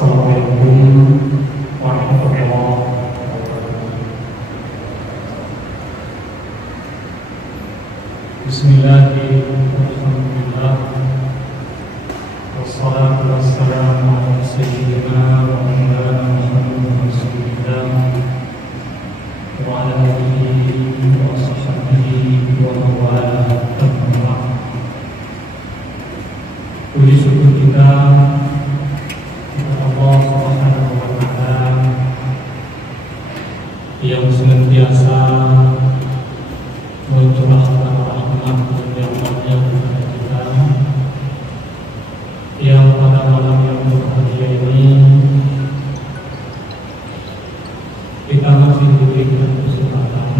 Assalamualaikum warahmatullahi wabarakatuh. Bismillahirrahmanirrahim. Wassalatu wassalamu ala sayyidina wa maulana Muhammadin rasulillah wa ala alihi wa sahbihi wa mawalah. Puji syukur kita Allah Subhanahu wa Ta'ala yang senantiasa mencurahkan rahmat dan rahmatnya kepada kita, yang pada malam yang berbahagia ini kita masih diberikan kesempatan,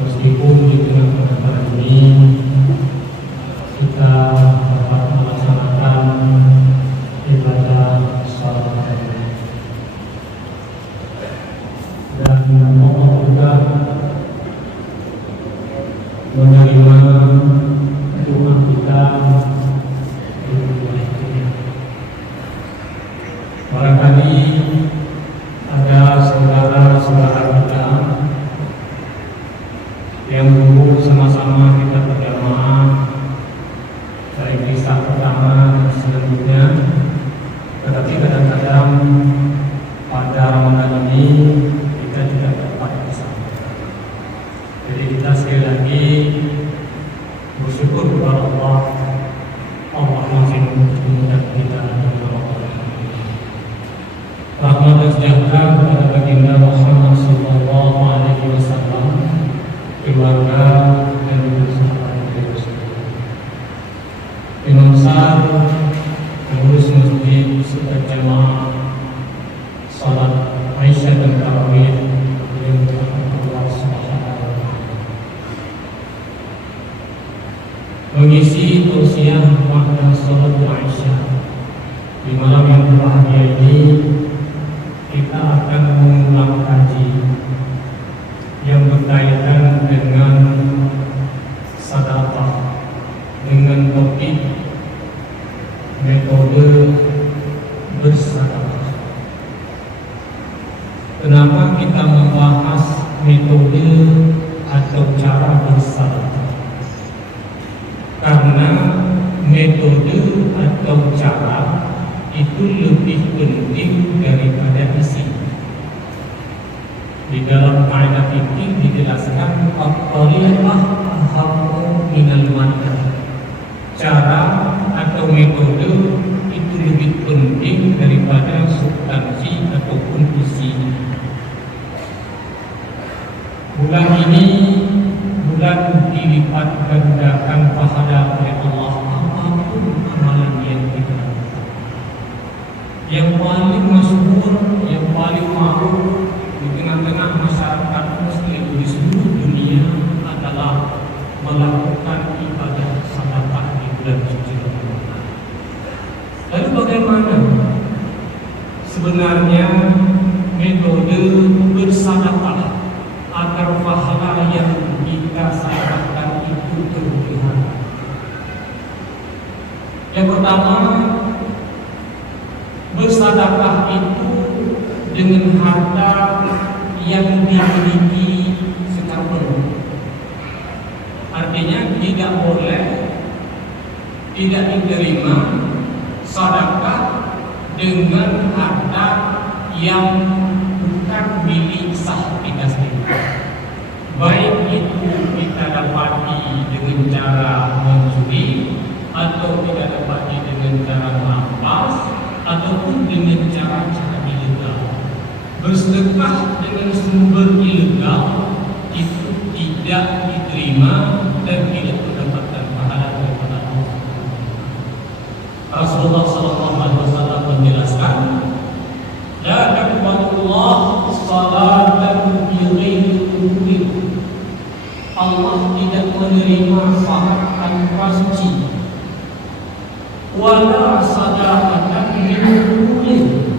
meskipun di tengah keadaan ini kita dapat melaksanakan ibadah salat, dan Allah juga menerima doa kita di dunia ini. Barangkali ada saudara-saudara kita yang dulu sama-sama kita berjamaah dari kisah pertama dan selanjutnya, tetapi kadang-kadang pada Ramadan ini kita tidak dapat bersama. Jadi kita sekali lagi bersyukur kepada Allah. Allah masih memudahkan kita dalam Ramadan ini. Rahmat dan sejahtera kepada baginda Muhammad sallallahu alaihi wasallam, keluarga dan sahabat Rasulullah, imam besar, pengurus masjid serta jemaah salat Aisyah dan tarawih yang dirahmati Allah Subhanahu wa Ta'ala. Mengisi tausiah makna salat Aisyah di malam yang berbahagia ini, kita akan mengulang kaji yang berkaitan dengan sedekah, dengan topik metode bersedekah. Kenapa kita membahas metode atau cara bersedekah? Karena metode atau cara itu lebih penting daripada isi. Di dalam kaidah fikih dijelaskan at-thariqah ahammu minal madah. Cara atau metode itu lebih penting daripada substansi ataupun isinya. Bulan ini bulan dilipat gandakan pahala oleh Allah apapun amalan yang kita lakukan. Yang paling masyhur, yang paling ma'ruf di tengah-tengah masyarakat muslim di seluruh dunia adalah melakukan ibadah sedekah di bulan suci Ramadan. Lalu bagaimana sebenarnya metode bersedekah agar pahala yang kita sedekahkan itu terpelihara? Yang pertama, bersedekah itu dengan harta yang dimiliki secara penuh. Artinya tidak boleh, tidak diterima sedekah dengan harta yang bukan milik sah kita sendiri. Baik itu kita dapati dengan cara mencuri, atau kita dapati dengan cara merampas, ataupun dengan cara-cara ilegal. Bersedekah dengan sumber ilegal itu tidak diterima dan tidak mendapatkan pahala daripada Allah. Rasulullah SAW menjelaskan, la taqbalullah salatan bi ghairi qubul. Allah tidak menerima salat tanpa suci. Wala sadaqatan min qubul.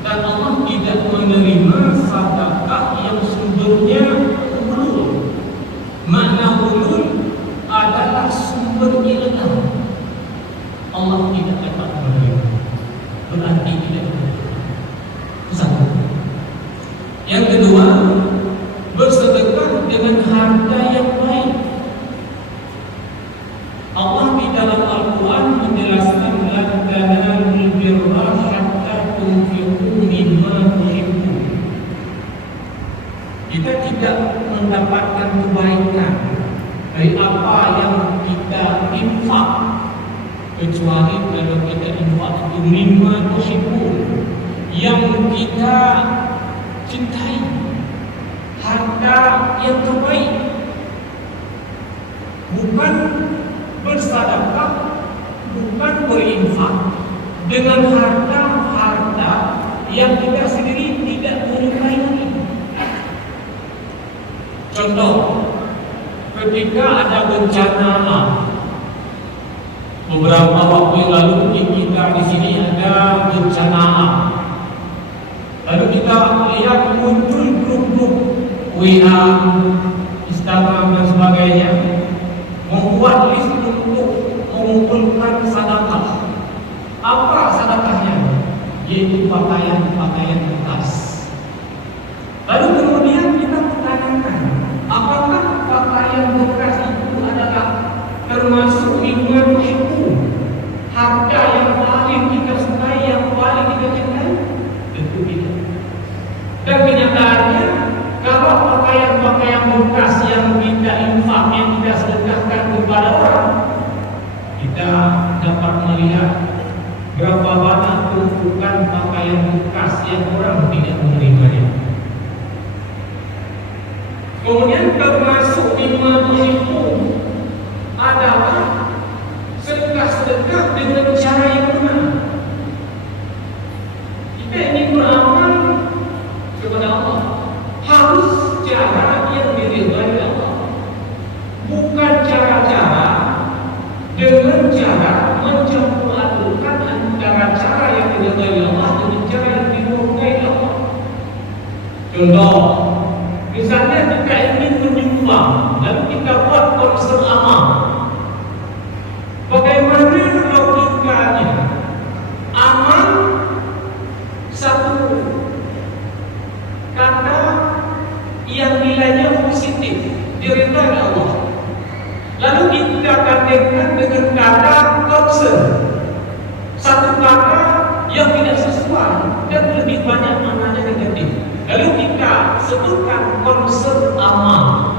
Dan Allah tidak menerima sedekah yang sumbernya ulul. Makna ulul adalah sumber ilegal. Allah tidak dapat menerima, berarti tidak menerima. Satu. Yang kedua, bersedekah dengan harta yang baik. Allah di dalam Al-Quran menjelaskan lan tanalul birra hatta tunfiqu mimma tuhibbun. Kita tidak mendapatkan kebaikan dari apa yang kita infak, kecuali kalau kita infak itu mimma tuhibbun, yang kita cintai, harta yang terbaik, bukan bersedekah, bukan berinfak dengan harta-harta yang kita sendiri tidak menyukai lagi. Contoh, ketika ada bencana alam, beberapa waktu yang lalu di kita di sini ada bencana alam. Lalu kita lihat muncul grup-grup WA, Instagram dan sebagainya, membuat list untuk mengumpulkan sedekah. Apa sedekahnya? Yaitu pakaian-pakaian bekas. Lalu kemudian kita pertanyakan, apakah pakaian bekas itu adalah termasuk mimma tuhibbun, harta yang paling kita sukai, yang paling kita cintai? Tentu tidak. Dan kenyataannya, kalau pakaian-pakaian bekas yang kita infak, yang kita sedekahkan kepada orang, kita dapat melihat berapa banyak tumpukan pakaian bekas yang orang tidak menerimanya. Kemudian termasuk mimma tuhibbun adalah sedekah-sedekah dengan cara yang benar. Kita ingin beramal kepada Allah, harus cara yang diridhai Allah, bukan cara-cara dengan cara mencampur adukkan antara cara yang diridhai Allah dengan cara yang dimurkai Allah. Contoh, misalnya kita ingin menyumbang, lalu kita buat konser amal. Bagaimana logikanya? Amal satu kata yang nilainya positif, diridhai Allah. Lalu kita katakan dengan kata konser, satu kata yang tidak sesuai dan lebih banyak maknanya negatif. Lalu kita sebutkan konser amal.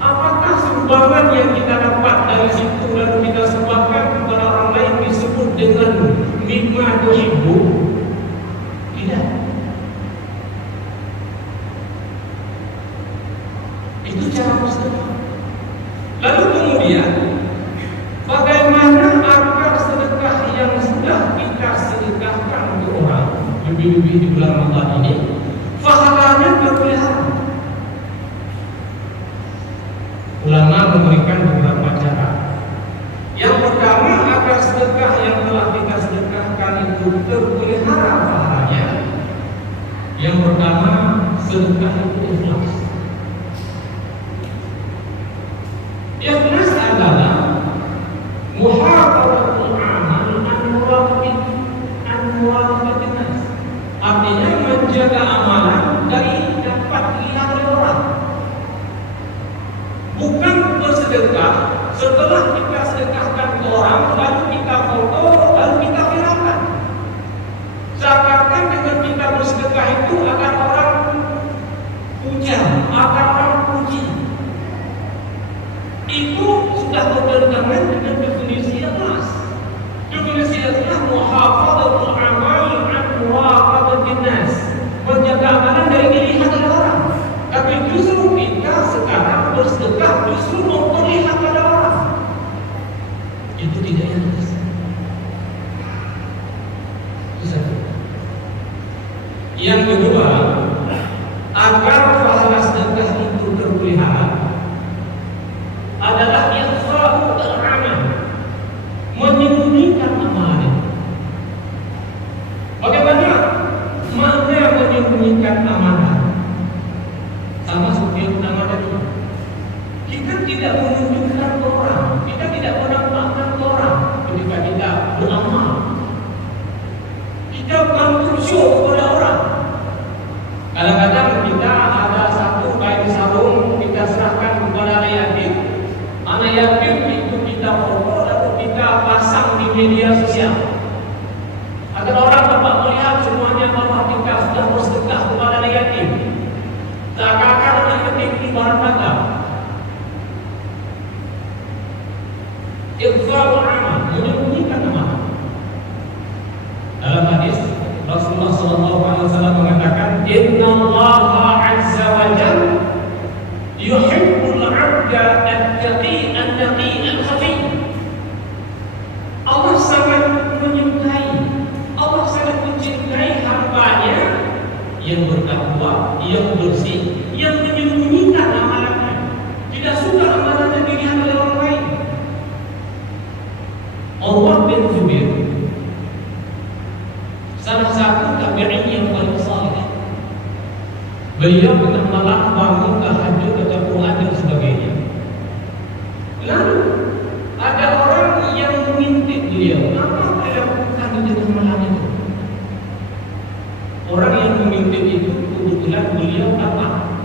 Apakah sumbangan yang kita dapat dari situ lalu kita sebutkan kepada orang lain disebut dengan mimma tuhibbun? Tidak. Itu cara bersedekah. Lalu kemudian, bagaimana agar sedekah yang sudah kita sedekahkan untuk orang, lebih-lebih di bulan Ramadan ini, pahalanya terpelihara? Ulama memberikan beberapa cara. Yang pertama, agar sedekah yang telah kita sedekahkan itu terpelihara pahalanya, yang pertama, sedekah itu ikhlas. Ikhlas adalah muhafadhatul amal an muraqabatin nas. Artinya menjaga amalan dari dapat dilihat oleh orang. Bukan bersedekah setelah kita sedekahkan ke orang, lalu kita foto, lalu kita viralkan. Seakan-akan dengan kita bersedekah itu agar orang puja, agar orang puji. Itu sudah bertentangan dengan definisi ikhlas. Definisi ikhlas muhafadhatul amal an muraqabatin nas, menjaga amalan dari dilihat oleh orang. Tapi justru kita sekarang bersedekah justru memperlihat pada orang. Itu tidak ikhlas. Yang kedua, agar pahala sedekah itu terpelihara adalah ikhfa'u al-amal, menyembunyikan amalan. Bagaimana makna menyembunyikan amalan? Sama seperti yang pertama tadi, kita tidak menunjukkan ke orang, kita tidak menampakkan ke orang ketika kita beramal kita foto lalu kita pasang di media sosial agar orang dapat melihat semuanya bahwa kita sudah bersedekah kepada yatim. Seakan-akan anak yatim itu barang dagang. Ikhfa'ul amal, menyembunyikan amal. Dalam hadis Rasulullah SAW mengatakan, Inna Allah Azza wa Jalla yuhibbul 'abda at-taqi an-naqi al-khafi. Allah sangat menyukai, Allah sangat mencintai hambanya yang bertakwa, yang bersih, yang menyembunyikan amalannya. Tidak suka amalannya dilihat oleh orang lain. Urwah bin Zubair, salah satu tabi'in yang paling saleh. Beliau pernah malam bangun tahajud, baca Quran dan sebagainya. Lalu ada orang yang mengintip beliau, apa beliau lakukan di tengah malam itu? Orang yang mengintip itu kebetulan beliau tangkap.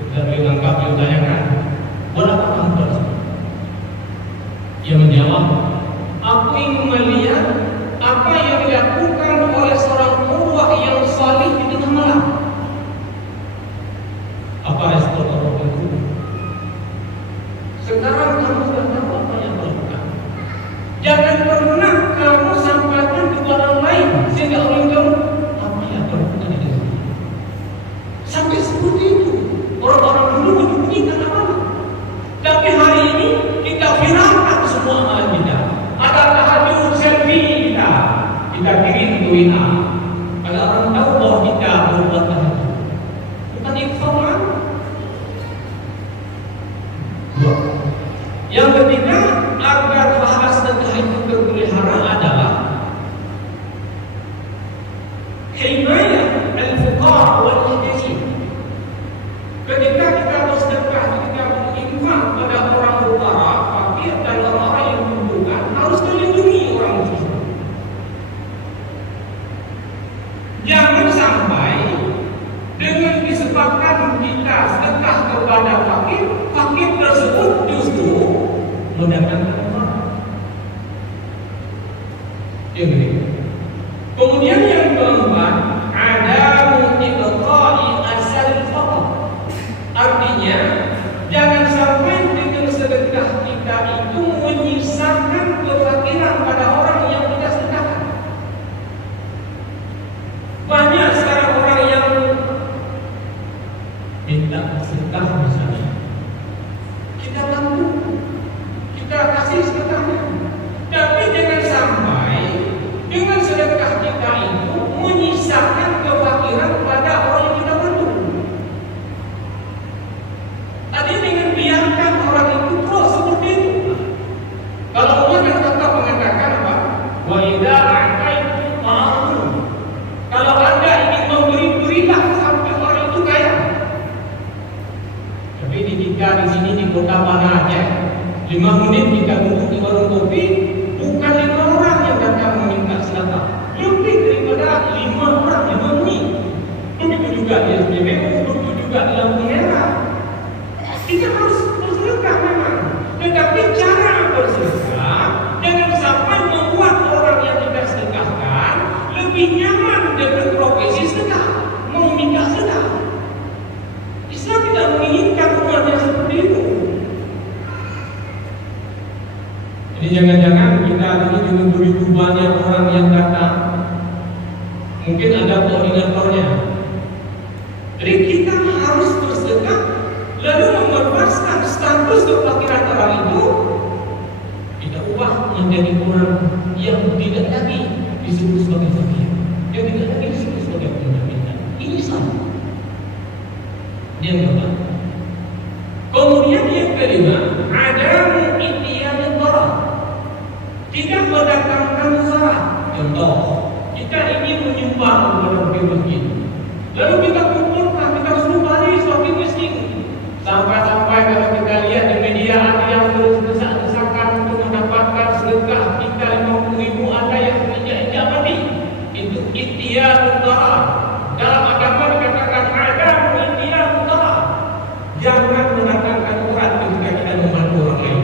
Ketika beliau tangkap, beliau tanyakan, buat apa kamu berdoa? Dia menjawab, aku ingin melihat apa yang dilakukan oleh seorang Urwah yang salih di tengah malam. Apa respon orang itu? Sekarang kamu sudah tahu apa yang dilakukan. Jangan pernah kamu sampaikan kepada orang lain sehingga orang tahu apa yang dilakukan di dalam. Sampai seperti itu orang-orang dulu menyembunyikan amalan. Tapi hari ini kita viralkan semua amalan kita. Ada tahajud selfie kita kirim ke WA agar orang tahu bahwa kita berbuat tahajud. Bukan ikhwan. Yang ketiga, agar pahala sedekah itu terpelihara adalah himayah al-fuqara wal muhtajin. Ketika kita bersedekah, ketika berinfak pada orang fuqara, fakir dan orang-orang yang membutuhkan, harus melindungi orang miskin. Jangan sampai dengan disebabkan kita sedekah kepada fakir, fakir tersebut justru mendatangkan orang. Yang kedua. Kemudian yang keempat, ada ibqa'i asal faqr. Artinya, jangan sampai dengan sedekah kita itu menyisakan kefakiran pada orang yang kita sedekahkan. Banyak sekarang orang yang minta sedekah misalnya, kita bantu, kita kasih sedekahnya, tapi jangan sampai dengan sedekah kita itu menyisakan kefakiran pada orang yang kita bantu. Tadi dengan biarkan orang itu terus seperti itu. Kalau Allah yang tetap mengatakan apa? Wa idza a'taitum fa'tu. Kalau Anda ingin memberi, berilah sampai orang itu kaya. Tapi jika di sini di kota mana aja, 5 menit kita duduk di warung kopi, bukan 5 orang yang datang meminta sedekah, lebih daripada 5 orang, 5 menit. Begitu juga di SPBU, begitu juga di lampu merah. Kita harus bersedekah memang, tetapi cara bersedekah jangan sampai membuat orang yang kita sedekahkan lebih nyaman dengan profesi sedekah, mau minta sedekah. Islam tidak menginginkan umatnya seperti itu. Jadi jangan-jangan kita ini dengan begitu banyak orang yang datang, mungkin ada koordinatornya. Jadi kita harus bersedekah, lalu melepaskan status kefakiran orang itu, kita ubah menjadi orang yang tidak lagi disebut sebagai fakir, yang tidak lagi disebut sebagai peminta. Ini salah. Yang kedua. Kemudian yang kelima, ada ittiyanul darah. Tidak mendatangkan mudarat. Contoh, kita ingin menyumbang kepada fakir miskin, lalu kita kumpulkan, kita suruh baris fakir miskin. Sampai-sampai kalau kita lihat di media ada yang berdesak-desakan untuk mendapatkan sedekah kita 50.000, ada yang injak-injak mati. Itu ittiyanul darah. Dalam agama dikatakan ada ittiyanul darah. Jangan mendatangkan urat ketika kita membantu orang lain.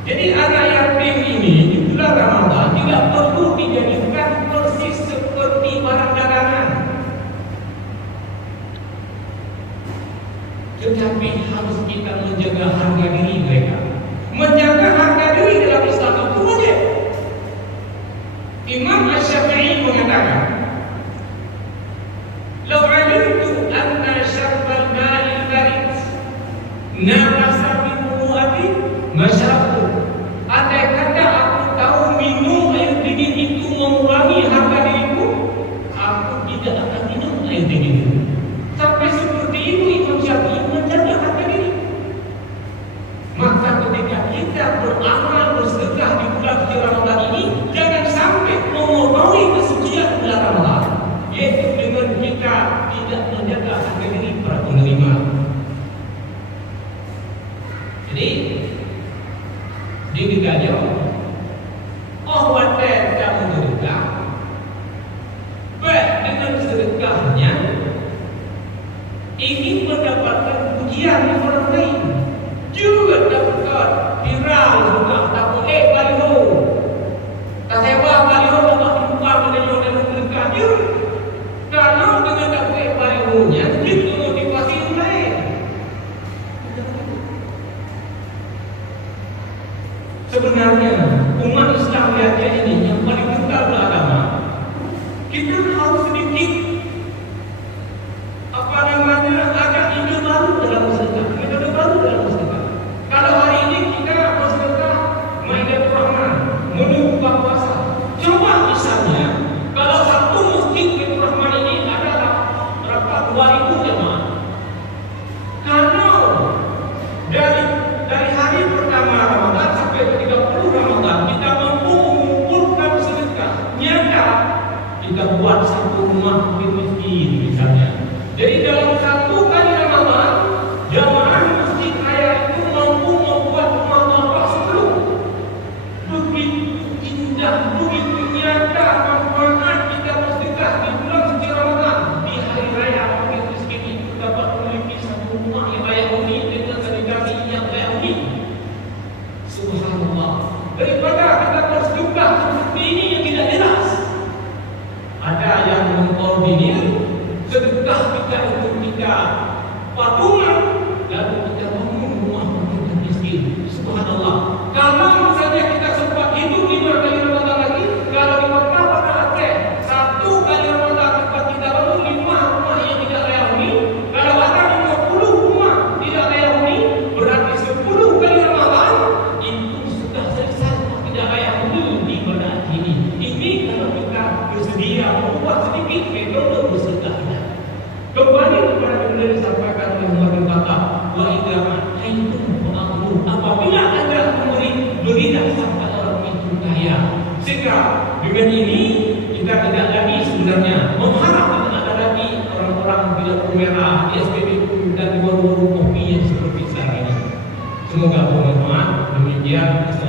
Jadi anak yatim ini di bulan Ramadan tidak perlu dijadikan persis seperti barang dagangan, tetapi harus kita menjaga harga diri mereka. Menjaga harga diri dalam Islam itu wajib. Imam Asy-Syafi'i mengatakan, "Law 'alimtu anna syarbal ma'il barid nafasa min mu'ati masyarakat." Andai kata aku tahu minum air dingin itu mengurangi harga diriku, aku tidak akan minum air dingin. Sampai seperti itu Imam Syafi'i menjaga harga diri. Maka ketika kita beramal bersedekah di bulan suci Ramadan ini, jangan sampai memotori kesucian bulan Ramadan, yaitu dengan kita tidak menjaga harga diri para penerima. Jadi dikatakan, oh wadah kamu sedekah, baik dengan sedekahnya ingin mendapatkan pujian dari orang lain, juga dapat viral juga, tak boleh baliho, tak sewa baliho tak lupa baliho dan sedekah juga. Kalau dengan tak boleh balihonya, itu motivasi yang lain. Sebenarnya umat Islam ini yang paling kental beragama, kita harus sedikit agak ide baru dalam sedekah, metode baru dalam sedekah. Kalau hari ini kita bersedekah Maidatul Rahman, menu buka puasa, coba misalnya kalau satu masjid Maidatul Rahman ini adalah berapa 2.000 jemaah. Kalau dari hari pertama Ramadan sampai ke 30 Ramadan kita mampu mengumpulkan sedekah nyata, kita buat satu rumah miskin misalnya. Jadi dalam satu kali Ramadan, jamaah masjid raya itu mampu membuat rumah bapak 10. Begitu indah, begitu nyata manfaat kita bersedekah di bulan suci Ramadan. Di hari raya orang miskin itu dapat memiliki satu rumah yang layak huni dengan sanitasi yang layak huni. Subhanallah. Daripada kita bersedekah seperti ini yang tidak jelas. Ada yang mengkoordinir sedekah kita untuk kita patungan, lalu kita bangun rumah untuk miskin. Subhanallah. Kalau misalnya kita sempat hidup 5 kali Ramadan lagi, kalau di Mekah pada Aceh 1 kali Ramadan tempat kita bangun 5 rumah yang tidak layak huni. Kalau ada 50 rumah tidak layak huni, berarti 10 kali Ramadan itu sudah selesai tidak layak huni di pada ini. Ini kalau kita bersedia membuat sedikit metode bersedekahnya. Kembali kepada yang disampaikan oleh Allah berkata, wa idza ma'aitum fa'amru, apabila Anda berilah sampai orang itu kaya. Sehingga dengan ini kita tidak lagi sebenarnya mengharap ada lagi orang-orang tidak merah di SPBU dan warung-warung kopi yang seperti saat ini. Semoga bermanfaat. Demikian.